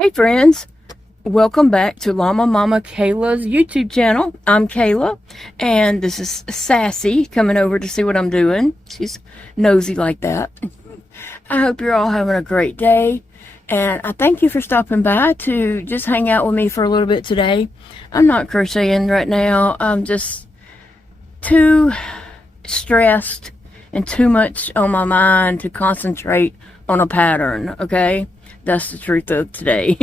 Hey friends, welcome back to Llama Mama Kayla's YouTube channel. I'm Kayla, and this is Sassy coming over to see what I'm doing. She's nosy like that. I hope you're all having a great day, and I thank you for stopping by to just hang out with me for a little bit today. I'm not crocheting right now. I'm just too stressed and too much on my mind to concentrate on a pattern, okay? That's the truth of today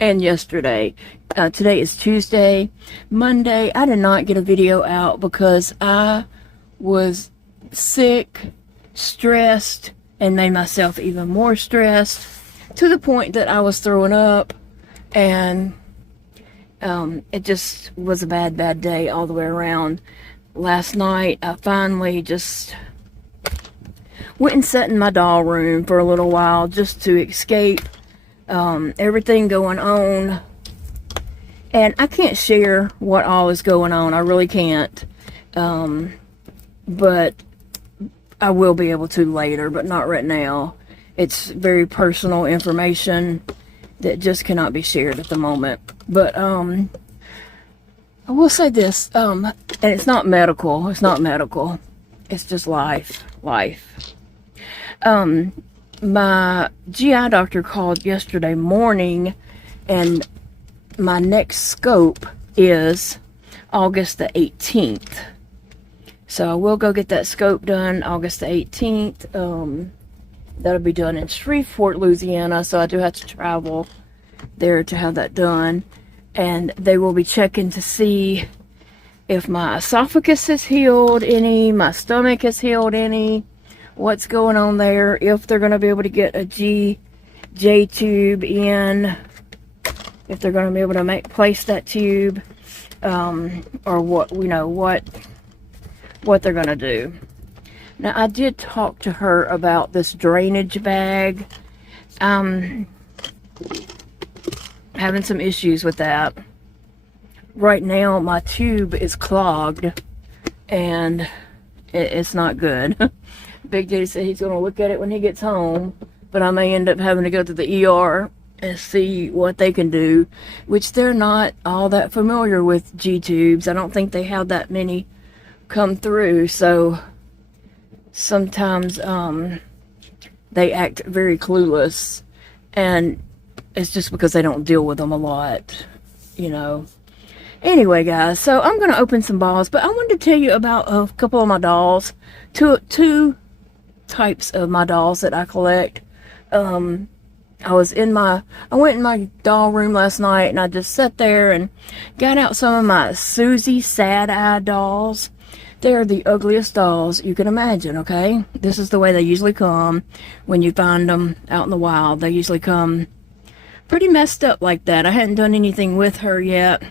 and yesterday. Today is Tuesday. Monday, I did not get a video out because I was sick, stressed, and made myself even more stressed to the point that I was throwing up, and it just was a bad day all the way around. Last night, I finally just went and sat in my doll room for a little while just to escape everything going on. And I can't share what all is going on. I really can't. But I will be able to later, but not right now. It's very personal information that just cannot be shared at the moment. But I will say this, and it's not medical. It's not medical. It's just life. My GI doctor called yesterday morning, and my next scope is August the 18th. So I will go get that scope done August the 18th. That'll be done in Shreveport, Louisiana, so I do have to travel there to have that done. And they will be checking to see if my esophagus has healed any, my stomach has healed any, what's going on there, if they're going to be able to get a J tube in, if they're going to be able to place that tube, or what, what they're going to do. Now, I did talk to her about this drainage bag. Having some issues with that. Right now, my tube is clogged, and it's not good. Big J said he's going to look at it when he gets home, but I may end up having to go to the ER and see what they can do, which they're not all that familiar with G-tubes. I don't think they have that many come through, so sometimes they act very clueless, and it's just because they don't deal with them a lot, Anyway, guys, so I'm going to open some balls, but I wanted to tell you about a couple of my dolls, two types of my dolls that I collect. I went in my doll room last night, and I just sat there and got out some of my Suzy Sad Eye dolls. They're the ugliest dolls you can imagine, okay? This is the way they usually come when you find them out in the wild. They usually come pretty messed up like that. I hadn't done anything with her yet.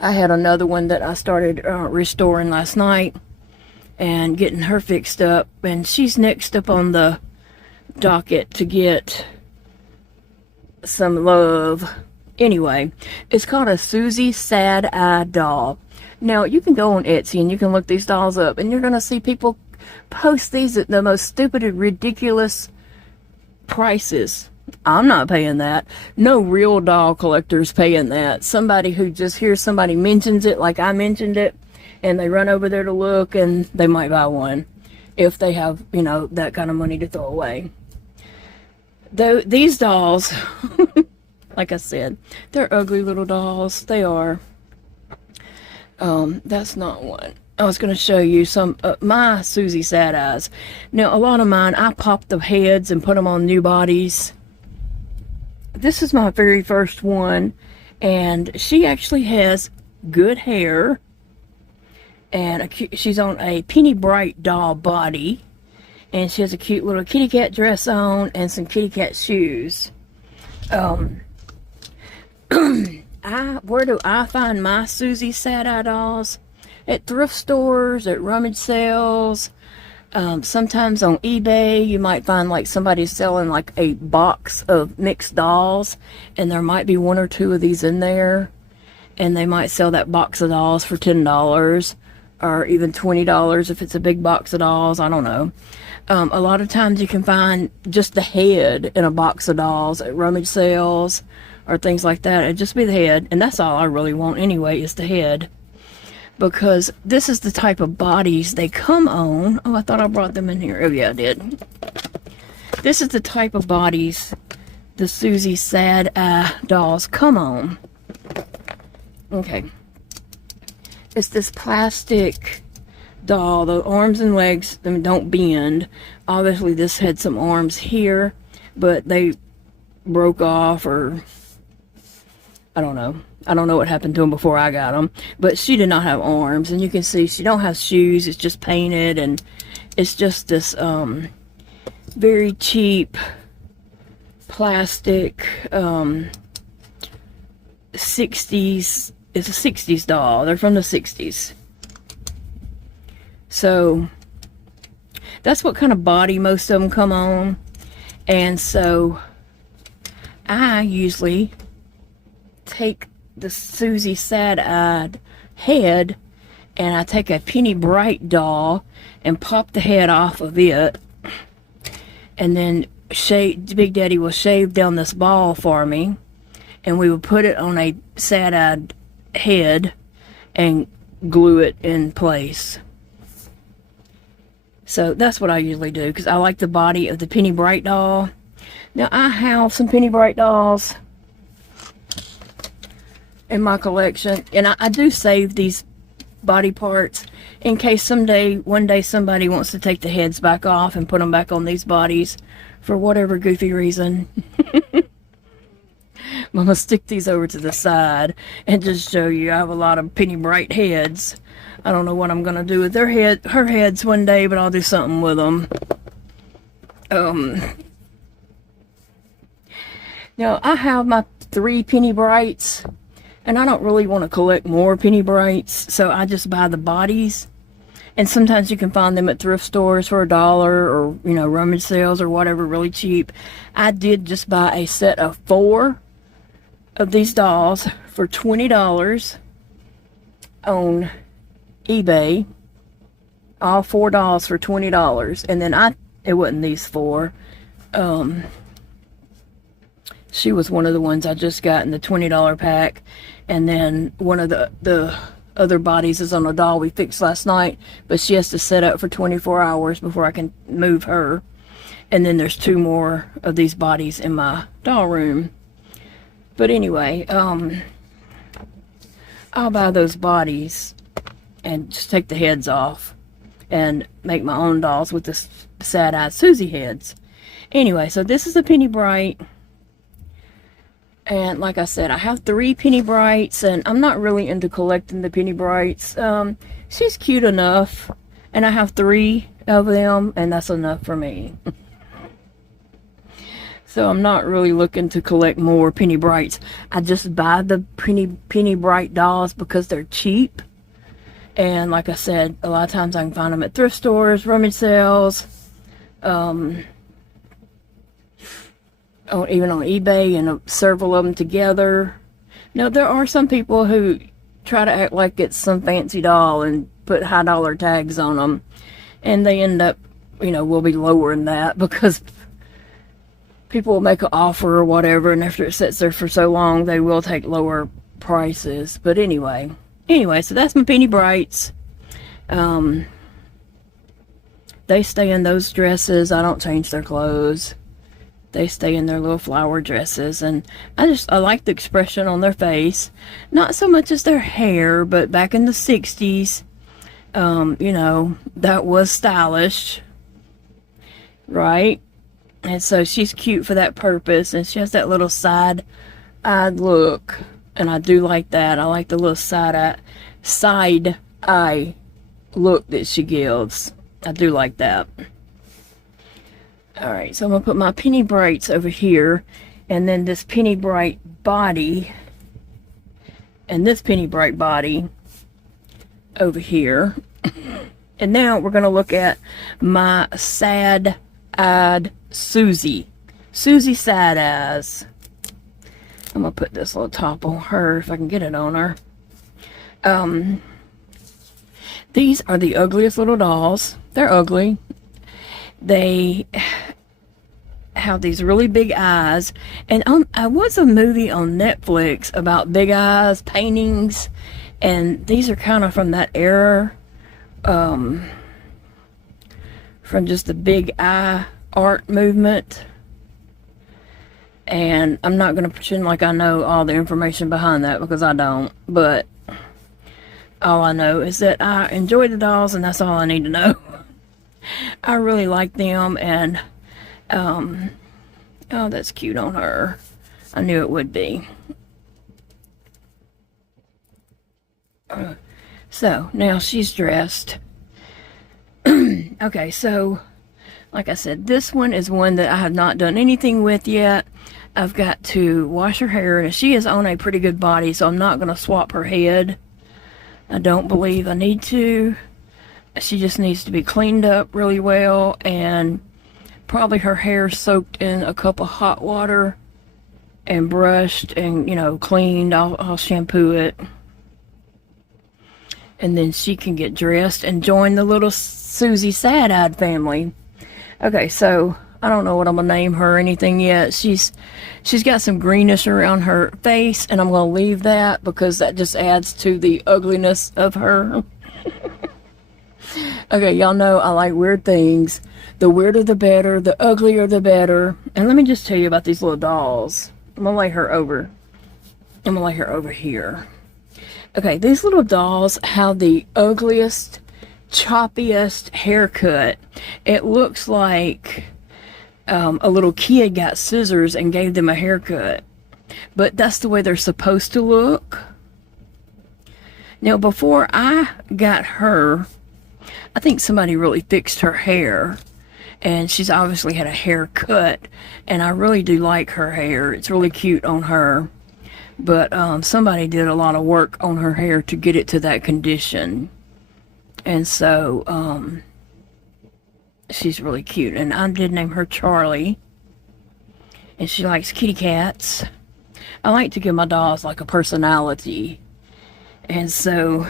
I had another one that I started restoring last night and getting her fixed up, and she's next up on the docket to get some love. Anyway, it's called a Suzy Sad Eye doll. Now, you can go on Etsy and you can look these dolls up, and you're going to see people post these at the most stupid and ridiculous prices. I'm not paying that. No real doll collector's paying that. Somebody who just hears somebody mentions it like I mentioned it, and they run over there to look, and they might buy one if they have, that kind of money to throw away. Though these dolls, like I said, they're ugly little dolls. They are. That's not one. I was going to show you some my Suzy Sad Eyes. Now, a lot of mine, I pop the heads and put them on new bodies. This is my very first one, and she actually has good hair, and she's on a Penny Bright doll body, and she has a cute little kitty cat dress on and some kitty cat shoes. Where do I find my Suzy Sad Eye dolls? At thrift stores, at rummage sales, sometimes on eBay. You might find like somebody selling like a box of mixed dolls, and there might be one or two of these in there, and they might sell that box of dolls for $10. or even $20 if it's a big box of dolls. I don't know. A lot of times you can find just the head in a box of dolls at rummage sales or things like that. It'd just be the head, and that's all I really want anyway, is the head, because this is the type of bodies they come on. Oh, I thought I brought them in here. Oh yeah, I did. This is the type of bodies the Suzy Sad Eye dolls come on. Okay, it's this plastic doll. The arms and legs don't bend. Obviously this had some arms here, but they broke off, or I don't know what happened to them before I got them. But she did not have arms, and you can see she don't have shoes. It's just painted, and it's just this very cheap plastic 60s. It's a 60s doll. They're from the 60s. So that's what kind of body most of them come on. And so I usually take the Suzy Sad Eye head, and I take a Penny Bright doll and pop the head off of it, and then Big Daddy will shave down this ball for me, and we will put it on a Sad Eye head and glue it in place. So that's what I usually do, because I like the body of the Penny Bright doll. Now I have some Penny Bright dolls in my collection, and I do save these body parts in case one day somebody wants to take the heads back off and put them back on these bodies for whatever goofy reason. I'm gonna stick these over to the side and just show you I have a lot of Penny Bright heads. I don't know what I'm gonna do with her heads one day, but I'll do something with them. Now I have my 3 Penny Brights, and I don't really want to collect more Penny Brights, so I just buy the bodies. And sometimes you can find them at thrift stores for $1, or rummage sales or whatever, really cheap. I did just buy a set of 4 of these dolls for $20 on eBay. All 4 dolls for $20, and then it wasn't these 4. She was one of the ones I just got in the $20 pack, and then one of the other bodies is on a doll we fixed last night, but she has to set up for 24 hours before I can move her. And then there's 2 more of these bodies in my doll room. But anyway, I'll buy those bodies and just take the heads off and make my own dolls with the Sad Eye Suzy heads. Anyway, so this is a Penny Bright. And like I said, I have 3 Penny Brights, and I'm not really into collecting the Penny Brights. She's cute enough, and I have 3 of them, and that's enough for me. So I'm not really looking to collect more Penny Brights. I just buy the Penny Bright dolls because they're cheap. And like I said, a lot of times I can find them at thrift stores, rummage sales, even on eBay, and several of them together. Now, there are some people who try to act like it's some fancy doll and put high dollar tags on them, and they end up, will be lower than that, because people will make an offer or whatever, and after it sits there for so long, they will take lower prices. But anyway, so that's my Penny Brights. They stay in those dresses. I don't change their clothes. They stay in their little flower dresses, and I like the expression on their face. Not so much as their hair, but back in the 60s, that was stylish, right? And so she's cute for that purpose, and she has that little side-eyed look, and I do like that. I like the little side-eye look that she gives. I do like that. Alright, so I'm going to put my Penny Brights over here, and then this Penny Bright body, and this Penny Bright body over here. And now we're going to look at my sad-eyed Suzy Sad Eyes. I'm going to put this little top on her if I can get it on her. These are the ugliest little dolls. They're ugly. They have these really big eyes. And I watched a movie on Netflix about big eyes paintings, and these are kind of from that era, from just the big eye art movement. And I'm not going to pretend like I know all the information behind that, because I don't. But all I know is that I enjoy the dolls, and that's all I need to know. I really like them, and oh, that's cute on her. I knew it would be. So now she's dressed. Okay, so like I said, this one is one that I have not done anything with yet. I've got to wash her hair, and she is on a pretty good body, so I'm not going to swap her head. I don't believe I need to. She just needs to be cleaned up really well, and probably her hair soaked in a cup of hot water and brushed and, you know, cleaned. I'll shampoo it. And then she can get dressed and join the little Suzy Sad Eye family. Okay, so I don't know what I'm gonna name her or anything yet. She's got some greenish around her face, and I'm gonna leave that because that just adds to the ugliness of her. Okay, y'all know I like weird things. The weirder the better, the uglier the better. And let me just tell you about these little dolls. I'm gonna lay her over here. Okay, these little dolls have the ugliest, choppiest haircut. It looks like a little kid got scissors and gave them a haircut. But that's the way they're supposed to look. Now, before I got her, I think somebody really fixed her hair. And she's obviously had a haircut. And I really do like her hair. It's really cute on her. But somebody did a lot of work on her hair to get it to that condition. And so she's really cute. And I did name her Charlie. And she likes kitty cats. I like to give my dolls like a personality. And so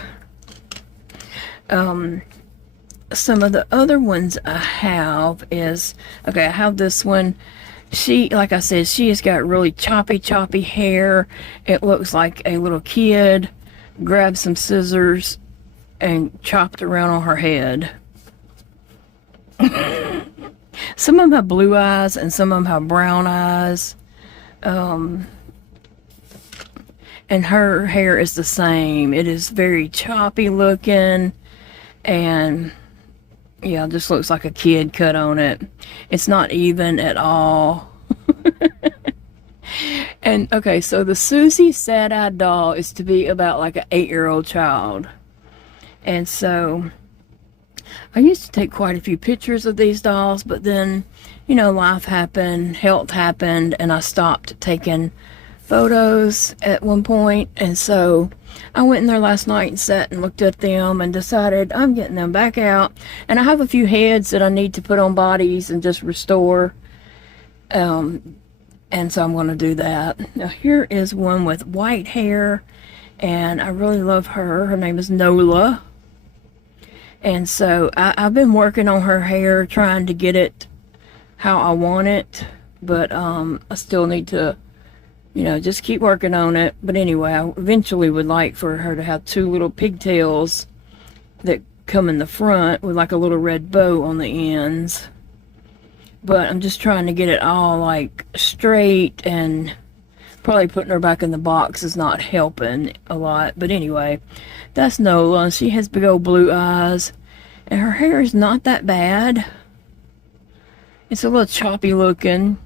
some of the other ones I have is, okay, I have this one. She, like I said, she has got really choppy hair. It looks like a little kid grabbed some scissors and chopped around on her head. Some of them have blue eyes and some of them have brown eyes. And her hair is the same. It is very choppy looking, and yeah, it just looks like a kid cut on it. It's not even at all. And okay, so the Suzy Sad Eye doll is to be about like an 8-year-old child. And so I used to take quite a few pictures of these dolls, but then, you know, life happened, health happened, and I stopped taking photos at one point. And so I went in there last night and sat and looked at them and decided I'm getting them back out. And I have a few heads that I need to put on bodies and just restore. And so I'm going to do that. Now here is one with white hair, and I really love her. Her name is Nola. And so I've been working on her hair, trying to get it how I want it. But I still need to, you know, just keep working on it. But anyway, I eventually would like for her to have 2 little pigtails that come in the front with like a little red bow on the ends. But I'm just trying to get it all like straight, and probably putting her back in the box is not helping a lot. But anyway, that's Nola, and she has big old blue eyes, and her hair is not that bad. It's a little choppy looking,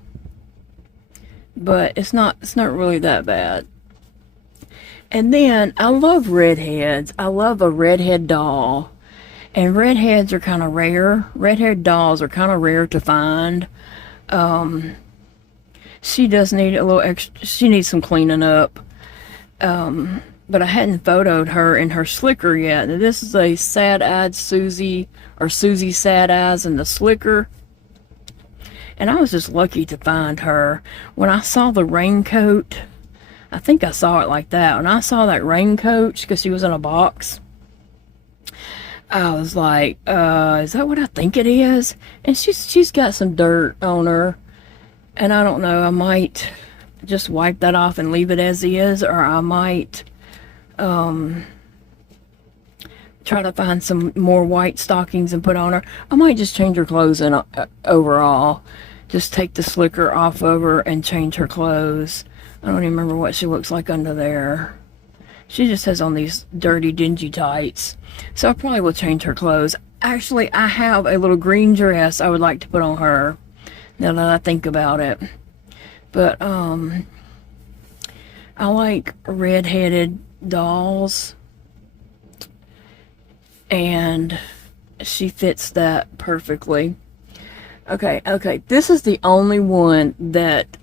but it's not really that bad. And then I love redheads. I love a redhead doll. And redheads are kind of rare. Redhead dolls are kind of rare to find. She does need a little extra, she needs some cleaning up. But I hadn't photoed her in her slicker yet. Now, this is a sad-eyed Suzy, or Suzy Sad Eyes in the slicker. And I was just lucky to find her. When I saw the raincoat, I think I saw it like that. When I saw that raincoat, because she was in a box, I was like, is that what I think it is? And she's got some dirt on her. And I don't know, I might just wipe that off and leave it as is, or I might try to find some more white stockings and put on her. I might just change her clothes and overall. Just take the slicker off of her and change her clothes. I don't even remember what she looks like under there. She just has on these dirty, dingy tights. So I probably will change her clothes. Actually, I have a little green dress I would like to put on her, now that I think about it. But, I like red-headed dolls. And she fits that perfectly. Okay, this is the only one that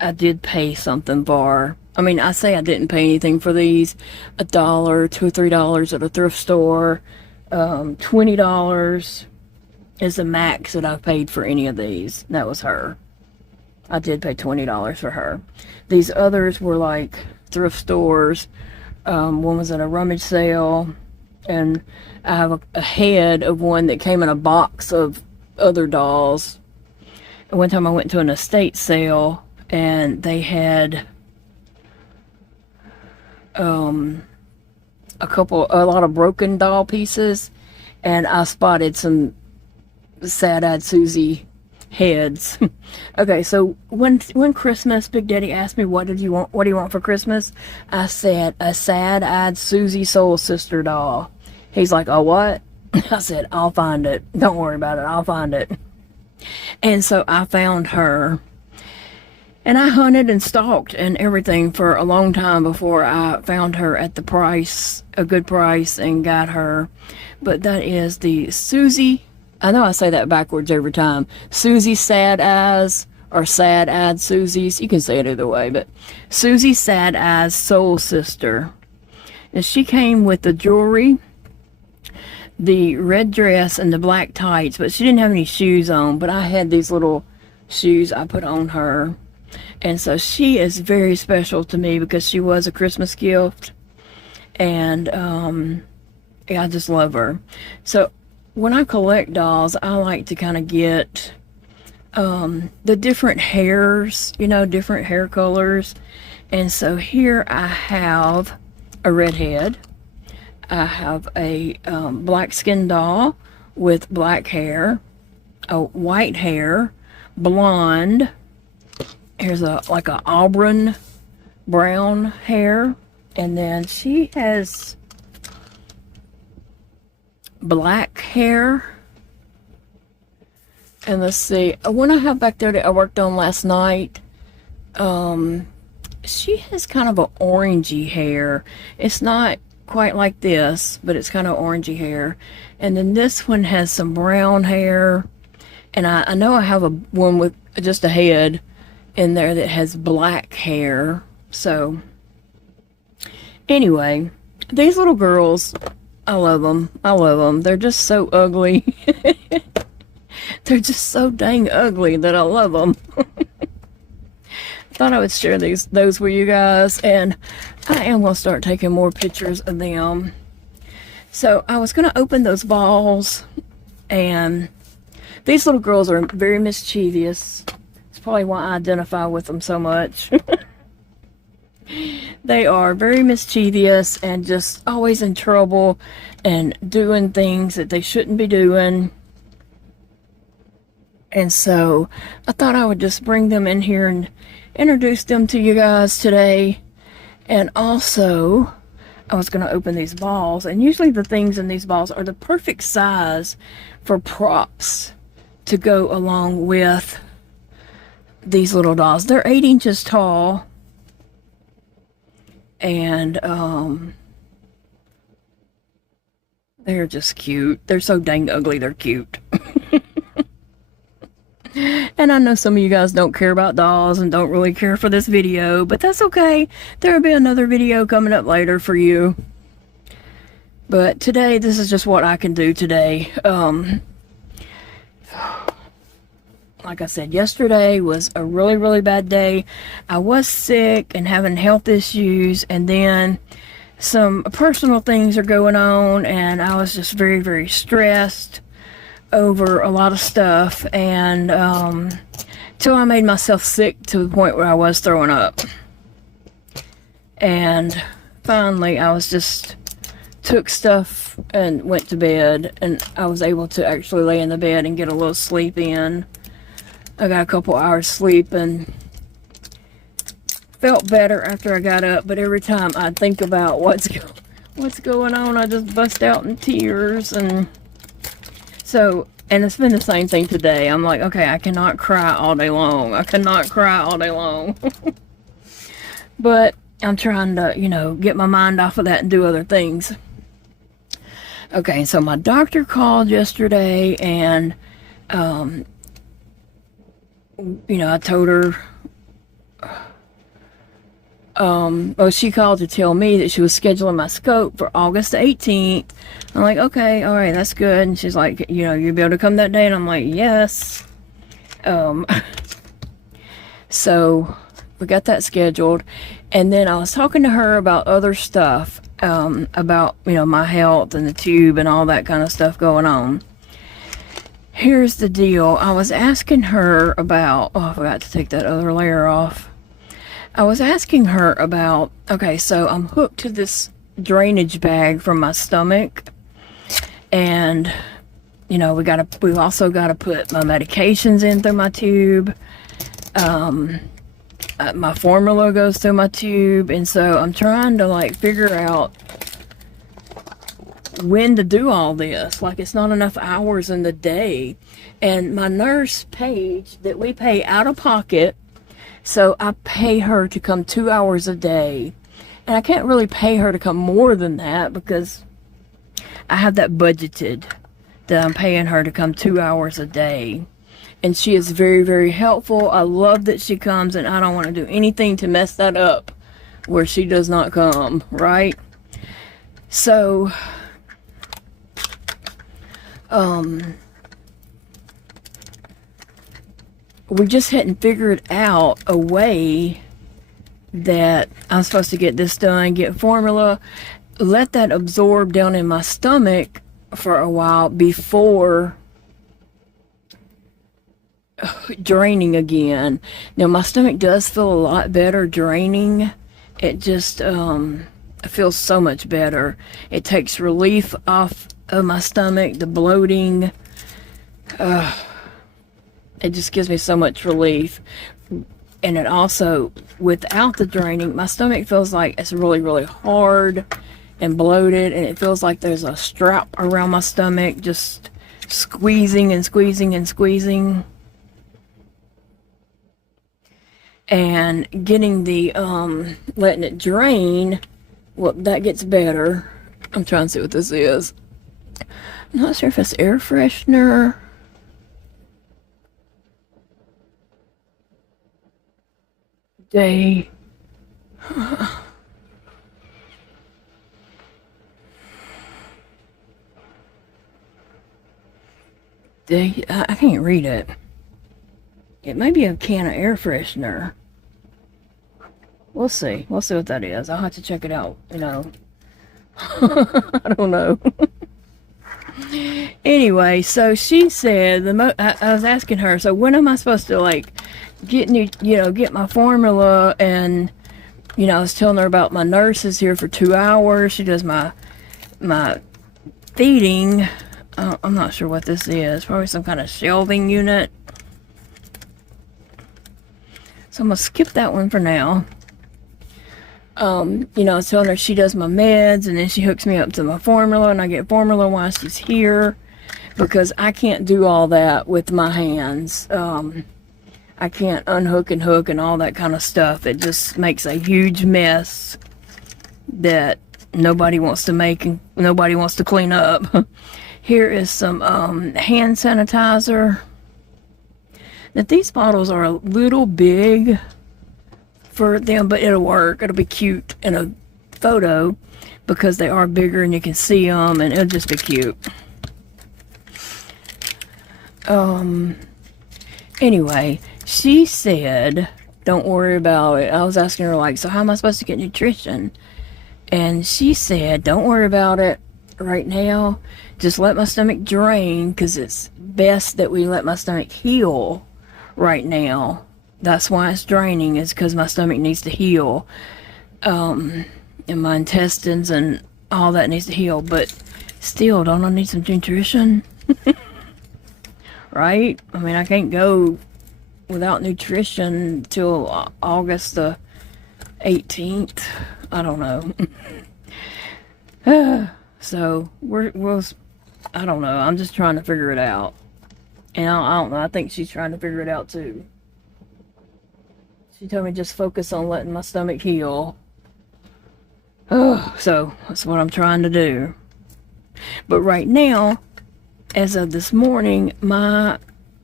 I did pay something for. I mean, I say I didn't pay anything for these. $1, $2 or $3 at a thrift store. $20 is the max that I've paid for any of these. That was her. I did pay $20 for her. These others were like thrift stores. One was at a rummage sale. And I have a head of one that came in a box of other dolls. And one time I went to an estate sale and they had a lot of broken doll pieces, and I spotted some sad-eyed Suzy heads. Okay, so when Christmas, Big Daddy asked me, what do you want for Christmas? I said, a sad-eyed Suzy soul sister doll. He's like, oh, what? I said, I'll find it. Don't worry about it. I'll find it. And so I found her. And I hunted and stalked and everything for a long time before I found her at the price, a good price, and got her. But that is the Suzy, I know I say that backwards every time, Suzy Sad Eyes, or Sad-Eyed Suzy's, you can say it either way, but Suzy Sad Eye's soul sister. And she came with the jewelry, the red dress, and the black tights, but she didn't have any shoes on, but I had these little shoes I put on her. And so she is very special to me because she was a Christmas gift. And yeah, I just love her. So when I collect dolls, I like to kind of get the different hairs, you know, different hair colors. And so here I have a redhead. I have a black skin doll with black hair, a white hair, blonde. Here's like a auburn brown hair, and then she has black hair. And let's see, one I have back there that I worked on last night, she has kind of an orangey hair. It's not quite like this, but it's kind of orangey hair. And then this one has some brown hair, and I know I have one with just a head in there that has black hair. So anyway, these little girls, I love them. I love them. They're just so ugly. They're just so dang ugly that I love them. Thought I would share those with you guys, and I am going to start taking more pictures of them. So I was going to open those balls, and these little girls are very mischievous. Probably why I identify with them so much. They are very mischievous and just always in trouble and doing things that they shouldn't be doing. And so I thought I would just bring them in here and introduce them to you guys today. And also, I was going to open these balls, and usually the things in these balls are the perfect size for props to go along with these little dolls. They're 8 inches tall, and they're just cute. They're so dang ugly, they're cute. And I know some of you guys don't care about dolls and don't really care for this video, but that's okay. There will be another video coming up later for you. But today, this is just what I can do today. Like I said, yesterday was a really, really bad day. I was sick and having health issues, and then some personal things are going on, and I was just very, very stressed over a lot of stuff, and till I made myself sick to the point where I was throwing up. And finally I was just took stuff and went to bed, and I was able to actually lay in the bed and get a little sleep in. I got a couple hours sleep and felt better after I got up, but every time I think about what's going on, I just bust out in tears. And so, and it's been the same thing today. I'm like, okay, I cannot cry all day long. I cannot cry all day long. But I'm trying to, you know, get my mind off of that and do other things. Okay, so my doctor called yesterday, and you know, I told her, well, she called to tell me that she was scheduling my scope for August 18th. I'm like, okay, all right, that's good. And she's like, you know, you'll be able to come that day? And I'm like, yes. So we got that scheduled. And then I was talking to her about other stuff, about, you know, my health and the tube and all that kind of stuff going on. Here's the deal. I was asking her about, oh, I forgot to take that other layer off. I was asking her about, okay, so I'm hooked to this drainage bag from my stomach, and, you know, we've also got to put my medications in through my tube. My formula goes through my tube, and so I'm trying to, like, figure out when to do all this. Like, it's not enough hours in the day. And my nurse, Paige, that we pay out of pocket, so I pay her to come 2 hours a day. And I can't really pay her to come more than that because I have that budgeted, that I'm paying her to come 2 hours a day. And she is very, very helpful. I love that she comes, and I don't want to do anything to mess that up where she does not come, right? So, we just hadn't figured out a way that I'm supposed to get this done, get formula, let that absorb down in my stomach for a while before draining again. Now, my stomach does feel a lot better draining. It just feels so much better. It takes relief off of my stomach, the bloating. It just gives me so much relief. And it also, without the draining, my stomach feels like it's really, really hard and bloated, and it feels like there's a strap around my stomach just squeezing and squeezing and squeezing. And getting the letting it drain, well, that gets better. I'm trying to see what this is. I'm not sure if it's air freshener. Day. Day. I can't read it. It may be a can of air freshener. We'll see. We'll see what that is. I'll have to check it out, you know. I don't know. Anyway, so she said, I was asking her, so when am I supposed to, like, get my formula? And, you know, I was telling her about my nurse is here for 2 hours. She does my feeding. I'm not sure what this is. Probably some kind of shelving unit. So I'm going to skip that one for now. You know, I was telling her she does my meds, and then she hooks me up to my formula, and I get formula while she's here, because I can't do all that with my hands. I can't unhook and hook and all that kind of stuff. It just makes a huge mess that nobody wants to make and nobody wants to clean up. Here is some hand sanitizer. Now, these bottles are a little big for them, but it'll work. It'll be cute in a photo because they are bigger and you can see them, and it'll just be cute. Anyway, she said, don't worry about it. I was asking her, like, so how am I supposed to get nutrition? And she said, don't worry about it right now. Just let my stomach drain, because it's best that we let my stomach heal right now. That's why it's draining, is because my stomach needs to heal. And my intestines and all that needs to heal. But still, don't I need some nutrition? Right? I mean, I can't go without nutrition till August the 18th. I don't know. So we'll I don't know. I'm just trying to figure it out. And I don't know. I think she's trying to figure it out too. She told me just focus on letting my stomach heal. So that's what I'm trying to do. But right now, as of this morning, my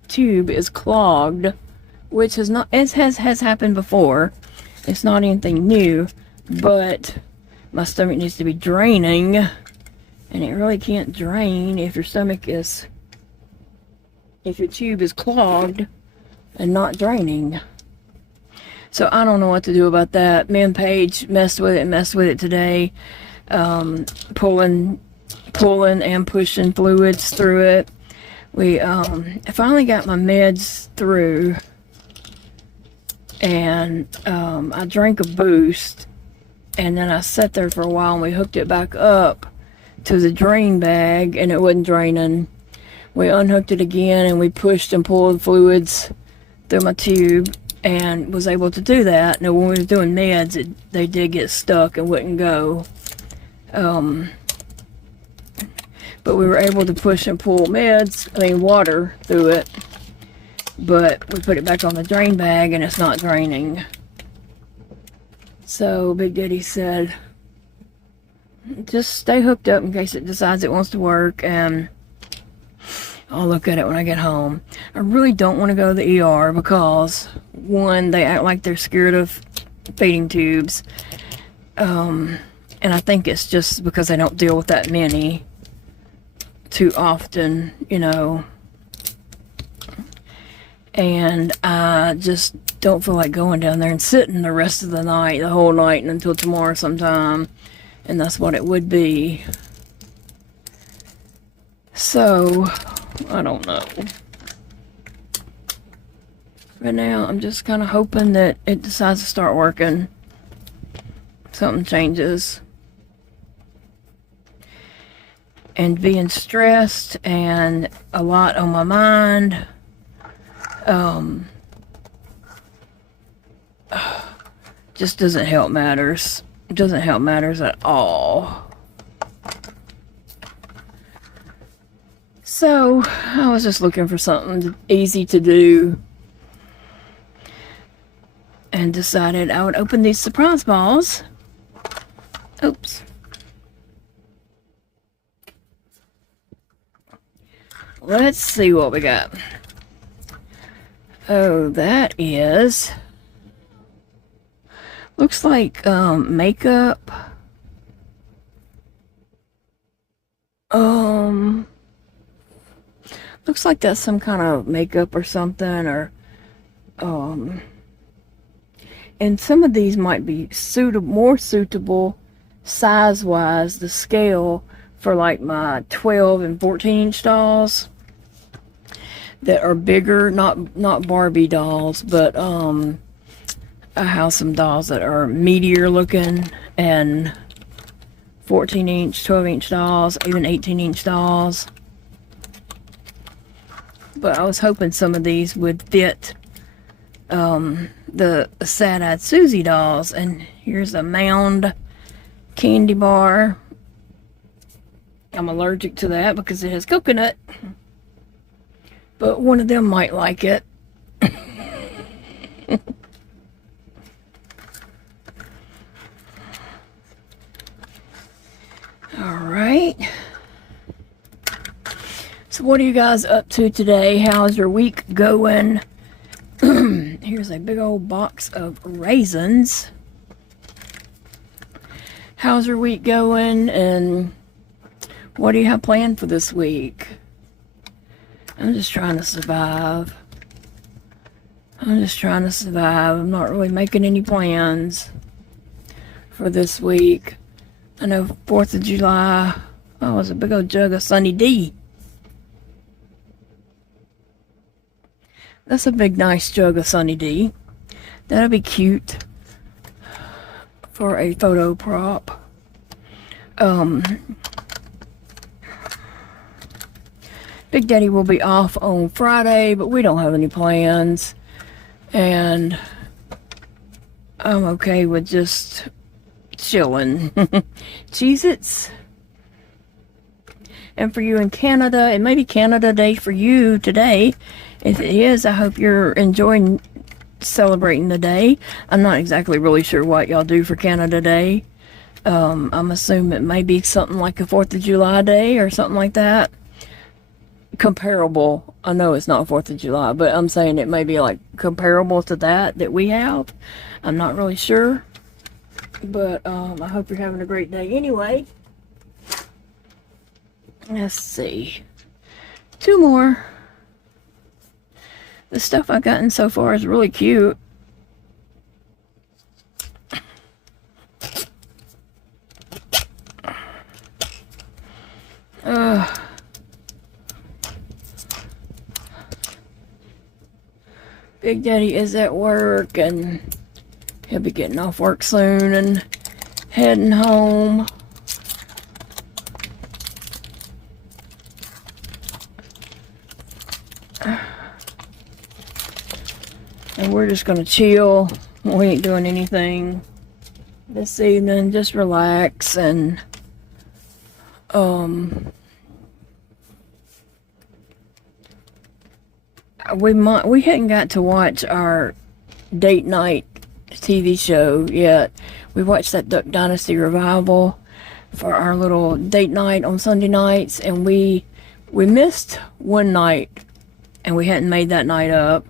tube is clogged, which has not, as has happened before. It's not anything new, but my stomach needs to be draining, and it really can't drain if your stomach is, if your tube is clogged and not draining. So I don't know what to do about that. Me and Paige messed with it today, pulling and pushing fluids through it. I finally got my meds through, and I drank a boost, and then I sat there for a while, and we hooked it back up to the drain bag, and it wasn't draining. We unhooked it again, and we pushed and pulled fluids through my tube, and was able to do that. Now, when we were doing meds, they did get stuck and wouldn't go. But we were able to push and pull water through it. But we put it back on the drain bag, and it's not draining. So Big Daddy said, just stay hooked up in case it decides it wants to work, and I'll look at it when I get home. I really don't want to go to the ER because, one, they act like they're scared of feeding tubes. And I think it's just because they don't deal with that many too often, you know. And I just don't feel like going down there and sitting the rest of the night, the whole night, and until tomorrow sometime. And that's what it would be. So, I don't know. Right now, I'm just kind of hoping that it decides to start working. Something changes. And being stressed and a lot on my mind. Just doesn't help matters. It doesn't help matters at all. So, I was just looking for something easy to do, and decided I would open these surprise balls. Oops. Let's see what we got. Oh, that is, looks like makeup. Looks like that's some kind of makeup or something, or and some of these might be more suitable size-wise, the scale, for like my 12 and 14-inch dolls that are bigger, not Barbie dolls, but I have some dolls that are meatier looking, and 14-inch, 12-inch dolls, even 18-inch dolls. But I was hoping some of these would fit the sad-eyed Suzy dolls. And here's a Mound candy bar. I'm allergic to that because it has coconut. But one of them might like it. Alright. So what are you guys up to today? How's your week going? Here's a big old box of raisins. How's your week going? And what do you have planned for this week? I'm just trying to survive. I'm not really making any plans for this week. I know 4th of July. Oh, it's a big old jug of Sunny D. That's a big, nice jug of Sunny D. That'll be cute for a photo prop. Big Daddy will be off on Friday, but we don't have any plans. And I'm okay with just chilling. Cheez-Its. And for you in Canada, it may be Canada Day for you today. If it is, I hope you're enjoying celebrating the day. I'm not exactly really sure what y'all do for Canada Day. I'm assuming it may be something like a 4th of July day or something like that. Comparable. I know it's not 4th of July, but I'm saying it may be like comparable to that we have. I'm not really sure. But I hope you're having a great day anyway. Let's see. 2 more. The stuff I've gotten so far is really cute. Big Daddy is at work and he'll be getting off work soon and heading home. And we're just gonna chill. We ain't doing anything this evening. Just relax and we hadn't got to watch our date night TV show yet. We watched that Duck Dynasty revival for our little date night on Sunday nights, and we missed one night and we hadn't made that night up.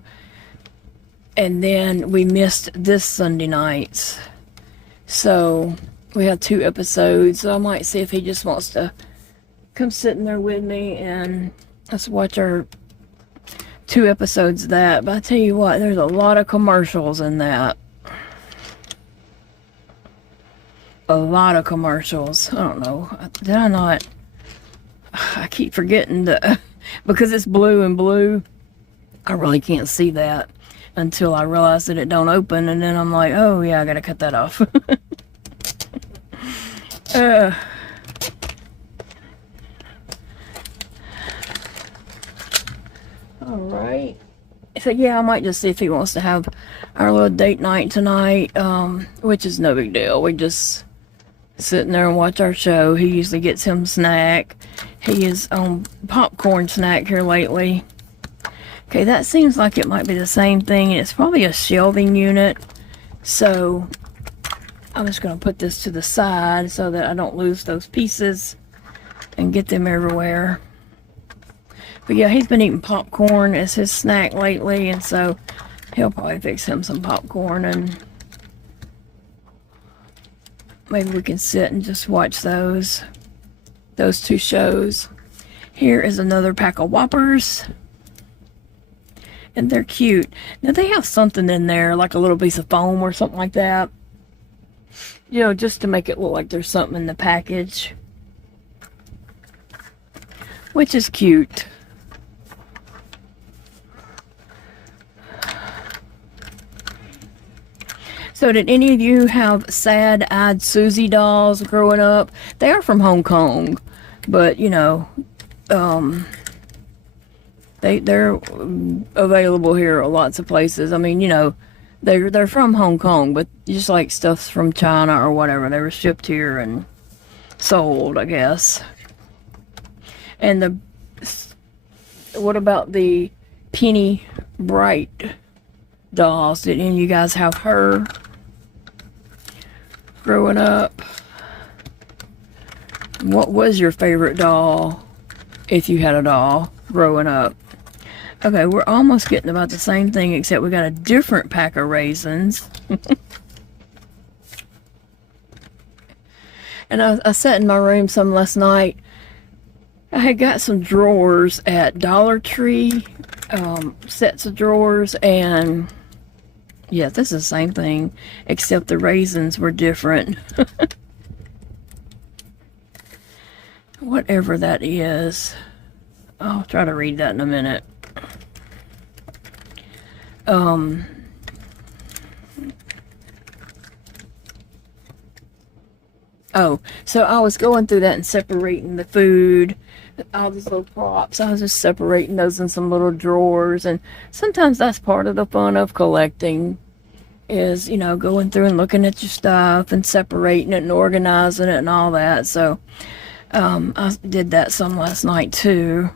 And then we missed this Sunday nights. So we have 2 episodes. So I might see if he just wants to come sit in there with me and let's watch our 2 episodes of that. But I tell you what, there's a lot of commercials in that. A lot of commercials. I don't know. Did I not? I keep forgetting that because it's blue and blue. I really can't see that until I realize that it don't open, and then I'm like, oh yeah, I gotta cut that off. Alright. So yeah, I might just see if he wants to have our little date night tonight, which is no big deal. We just sit in there and watch our show. He usually gets him snack. He is on popcorn snack here lately. Okay, that seems like it might be the same thing. It's probably a shelving unit. So I'm just going to put this to the side so that I don't lose those pieces and get them everywhere. But yeah, he's been eating popcorn as his snack lately, and so he'll probably fix him some popcorn and maybe we can sit and just watch those 2 shows. Here is another pack of Whoppers. And they're cute. Now they have something in there, like a little piece of foam or something like that. You know, just to make it look like there's something in the package. Which is cute. So did any of you have sad-eyed Suzy dolls growing up? They are from Hong Kong. But, you know, they're available here at lots of places. I mean, you know, they're from Hong Kong, but just like stuff's from China or whatever. They were shipped here and sold, I guess. And what about the Penny Bright dolls? Did any of you guys have her growing up? What was your favorite doll, if you had a doll growing up? Okay, we're almost getting about the same thing, except we got a different pack of raisins. And I sat in my room some last night. I had got some drawers at Dollar Tree, sets of drawers, and yeah, this is the same thing, except the raisins were different. whatever that is. I'll try to read that in a minute. Oh, so I was going through that and separating the food, all these little props. I was just separating those in some little drawers. And sometimes that's part of the fun of collecting is, you know, going through and looking at your stuff and separating it and organizing it and all that. So I did that some last night too.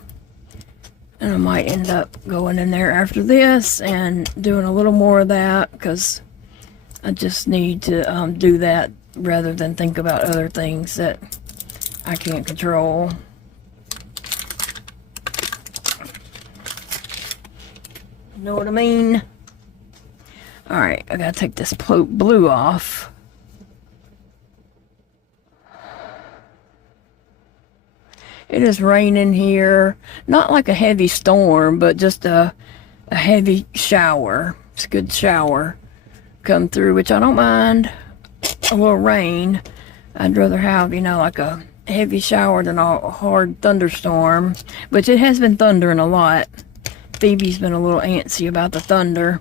And I might end up going in there after this and doing a little more of that because I just need to do that rather than think about other things that I can't control. Know what I mean? Alright, I gotta take this blue off. It is raining here. Not like a heavy storm, but just a heavy shower. It's a good shower come through, which I don't mind. A little rain. I'd rather have, you know, like a heavy shower than a hard thunderstorm, which it has been thundering a lot. Phoebe's been a little antsy about the thunder,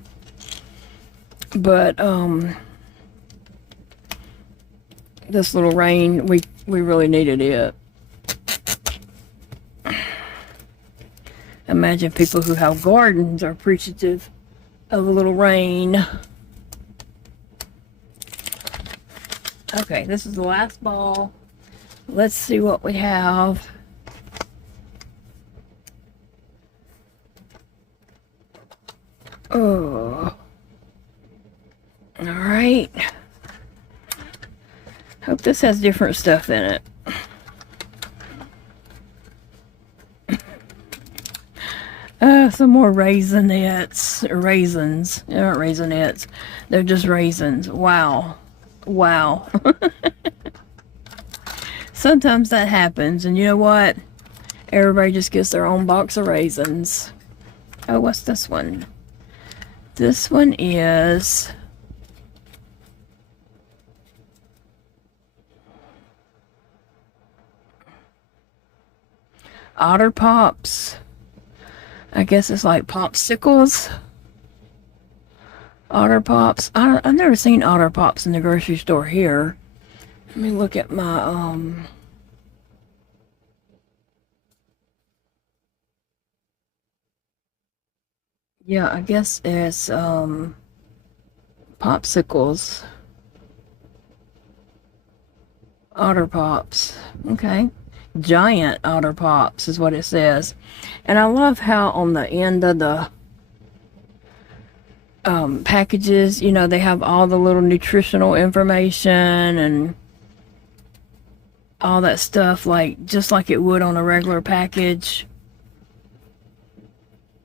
but this little rain, we really needed it. Imagine people who have gardens are appreciative of a little rain. Okay, this is the last ball. Let's see what we have. Oh. Alright. Hope this has different stuff in it. Some more raisinets. Raisins. They're not raisinets. They're just raisins. Wow. Wow. Sometimes that happens, and you know what? Everybody just gets their own box of raisins. Oh, what's this one? This one is Otter Pops. I guess it's like popsicles. Otter Pops. I've never seen Otter Pops in the grocery store here. Let me look at my, yeah, I guess it's, popsicles. Otter Pops. Okay. Giant Otter Pops is what it says. And I love how on the end of the packages, you know, they have all the little nutritional information and all that stuff, like just like it would on a regular package.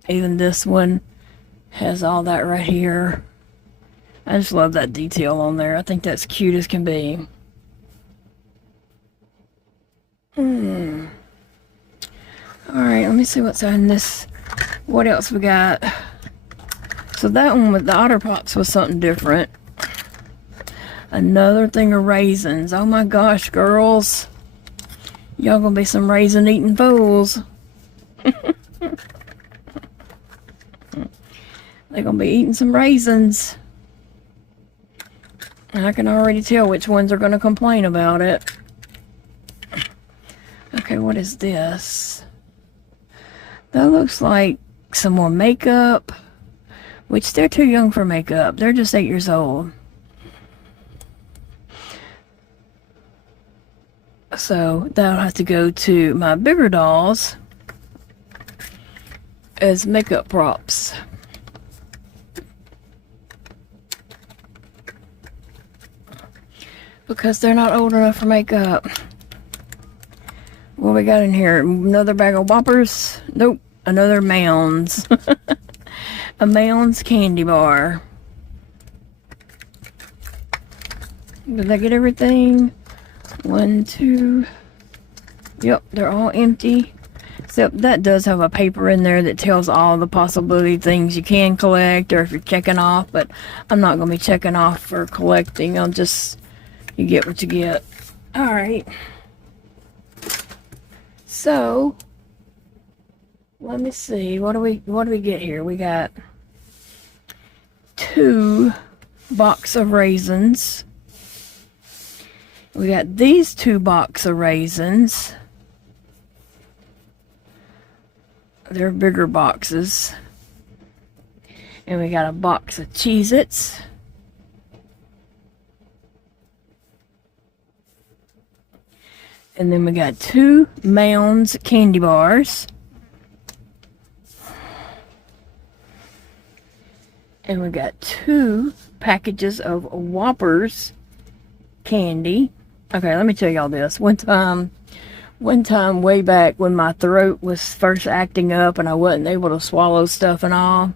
Even this one has all that right here. I just love that detail on there. I think that's cute as can be. Alright, let me see what's in this. What else we got? So that one with the Otter Pops was something different. Another thing of raisins. Oh my gosh, girls. Y'all gonna be some raisin eating fools. They're gonna be eating some raisins. And I can already tell which ones are gonna complain about it. Okay, what is this? That looks like some more makeup. Which they're too young for makeup. They're just 8 years old. So that'll have to go to my bigger dolls as makeup props. Because they're not old enough for makeup. What we got in here? Another bag of Whoppers? Nope. Another Mounds. A Mounds candy bar. Did I get everything? 1, 2. Yep, they're all empty. Except that does have a paper in there that tells all the possibility things you can collect or if you're checking off. But I'm not going to be checking off for collecting. I'll just, you get what you get. Alright. So let me see, what do we get here? We got 2 boxes of raisins. We got these 2 boxes of raisins. They're bigger boxes. And we got a box of Cheez-Its. And then we got 2 Mounds candy bars. And we got 2 packages of Whoppers candy. Okay, let me tell y'all this. One time way back when my throat was first acting up and I wasn't able to swallow stuff and all,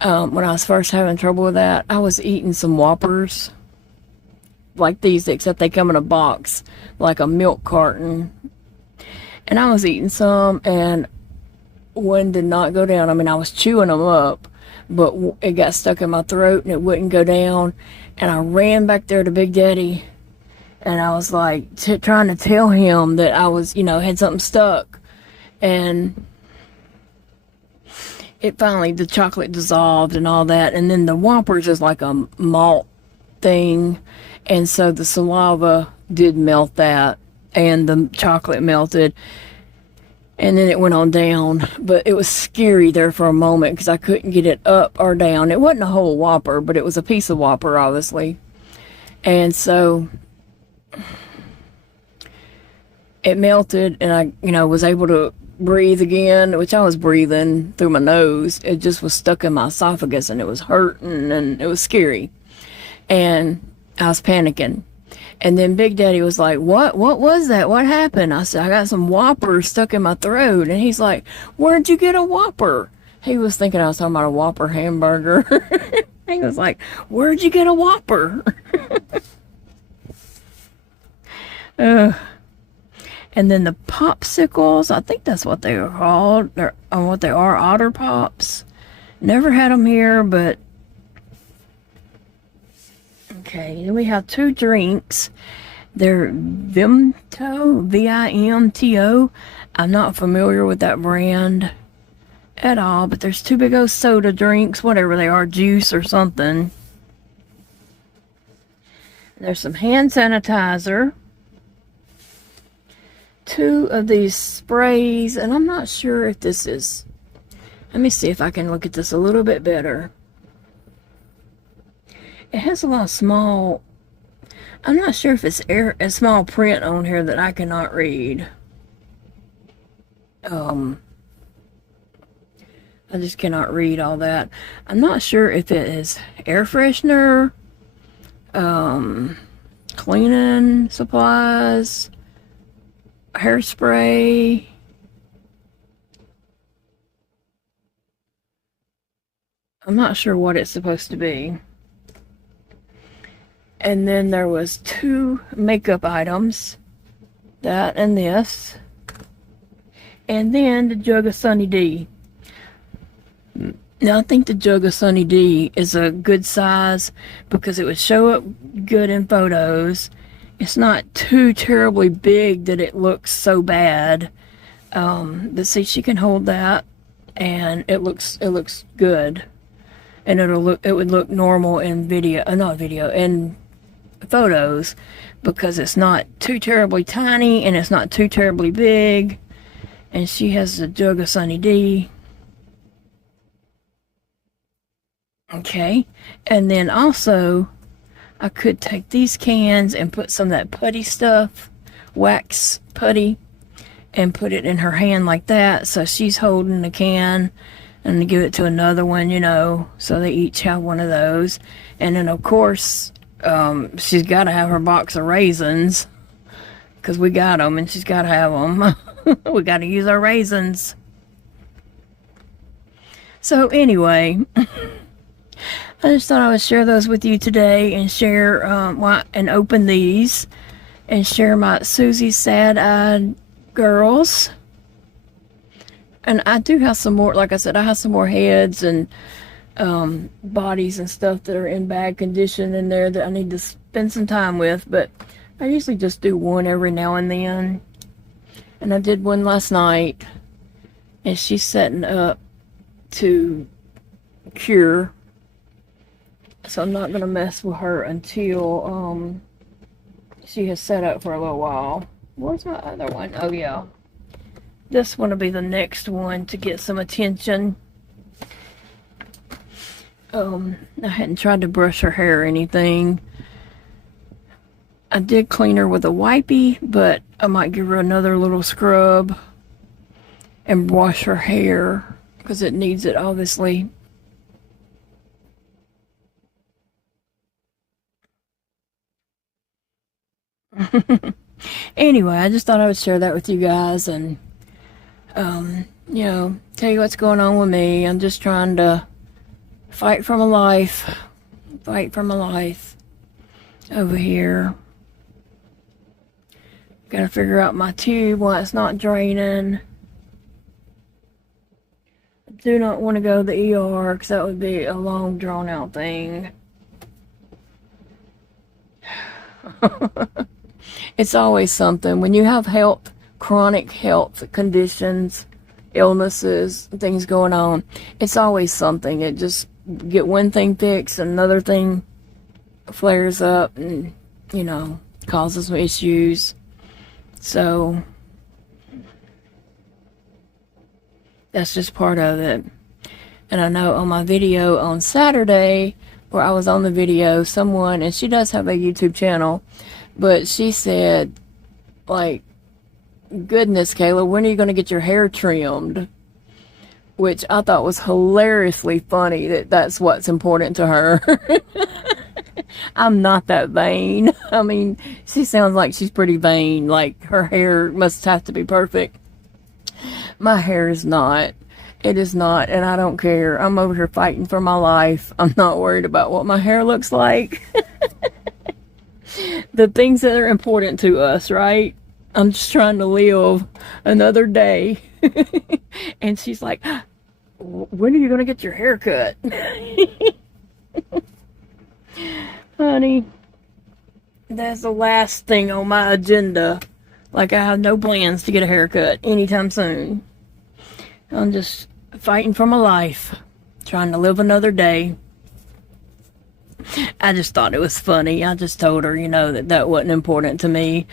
when I was first having trouble with that, I was eating some Whoppers like these, except they come in a box like a milk carton, and I was eating some and one did not go down. I mean, I was chewing them up, but it got stuck in my throat and it wouldn't go down, and I ran back there to Big Daddy and I was like trying to tell him that I was, you know, had something stuck, and it finally, the chocolate dissolved and all that. And then the Whoppers is like a malt thing, and so the saliva did melt that and the chocolate melted, and then it went on down. But it was scary there for a moment because I couldn't get it up or down. It wasn't a whole Whopper, but it was a piece of Whopper, obviously. And so it melted, and I, you know, was able to breathe again, which I was breathing through my nose. It just was stuck in my esophagus and it was hurting and it was scary. And I was panicking. And then Big Daddy was like, what was that? What happened? I said, I got some Whoppers stuck in my throat. And he's like, where'd you get a Whopper? He was thinking I was talking about a Whopper hamburger. He was like, where'd you get a Whopper? And then the popsicles, I think that's what they are called. They're what they are, Otter Pops. Never had them here, but okay. Then we have 2 drinks. They're Vimto, V-I-M-T-O. I'm not familiar with that brand at all, but there's 2 big old soda drinks, whatever they are, juice or something. There's some hand sanitizer. 2 of these sprays, and I'm not sure if this is, let me see if I can look at this a little bit better. It has a lot of small, I'm not sure if it's a small print on here that I cannot read. I just cannot read all that. I'm not sure if it is air freshener, cleaning supplies, hairspray. I'm not sure what it's supposed to be. And then there was 2 makeup items, that and this, and then the jug of Sunny D. Now I think the jug of Sunny D is a good size because it would show up good in photos. It's not too terribly big that it looks so bad. But see, she can hold that, and it looks good, and it would look normal in video, in photos, because it's not too terribly tiny and it's not too terribly big. And she has a jug of Sunny D. Okay, and then also I could take these cans and put some of that putty stuff, wax putty, and put it in her hand like that. So she's holding the can and give it to another one, you know, so they each have one of those. And then of course, she's got to have her box of raisins because we got them and she's got to have them. We got to use our raisins. So anyway, I just thought I would share those with you today and share, and open these and share my Suzy Sad Eye girls. And I do have some more, like I said, I have some more heads and bodies and stuff that are in bad condition in there that I need to spend some time with, but I usually just do one every now and then. And I did one last night, and she's setting up to cure. So I'm not going to mess with her until she has set up for a little while. Where's my other one? Oh, yeah. This one will be the next one to get some attention. I hadn't tried to brush her hair or anything. I did clean her with a wipey, but I might give her another little scrub and wash her hair because it needs it, obviously. Anyway, I just thought I would share that with you guys and, you know, tell you what's going on with me. I'm just trying to fight for my life over here. Gotta figure out my tube, why it's not draining. I do not want to go to the ER because that would be a long drawn out thing. It's always something. When you have chronic health conditions, illnesses, things going on, it's always something. It just get one thing fixed, another thing flares up and, you know, causes some issues. So that's just part of it. And I know on my video on Saturday, where I was on the video, someone, and she does have a YouTube channel, but she said, like, goodness, Kayla, when are you going to get your hair trimmed? Which I thought was hilariously funny that that's what's important to her. I'm not that vain. I mean, she sounds like she's pretty vain. Like, her hair must have to be perfect. My hair is not. It is not, and I don't care. I'm over here fighting for my life. I'm not worried about what my hair looks like. The things that are important to us, right? I'm just trying to live another day. And she's like, when are you going to get your hair cut? Honey, that's the last thing on my agenda. Like, I have no plans to get a haircut anytime soon. I'm just fighting for my life, trying to live another day. I just thought it was funny. I just told her, you know, that wasn't important to me.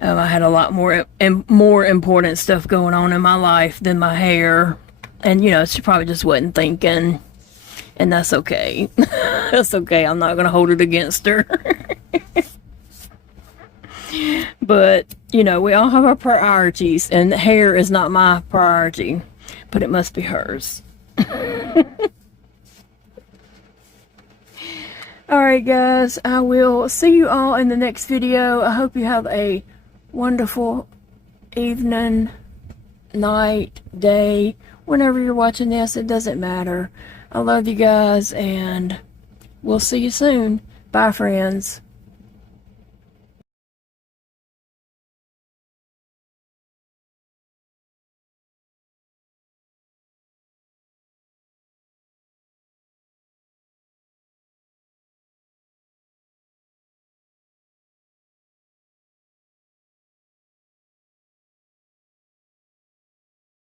I had a lot more important stuff going on in my life than my hair. And, you know, she probably just wasn't thinking. And that's okay. That's okay. I'm not going to hold it against her. But, you know, we all have our priorities. And hair is not my priority. But it must be hers. Alright, guys. I will see you all in the next video. I hope you have a wonderful evening, night, day. Whenever you're watching this, it doesn't matter. I love you guys, and we'll see you soon. Bye, friends.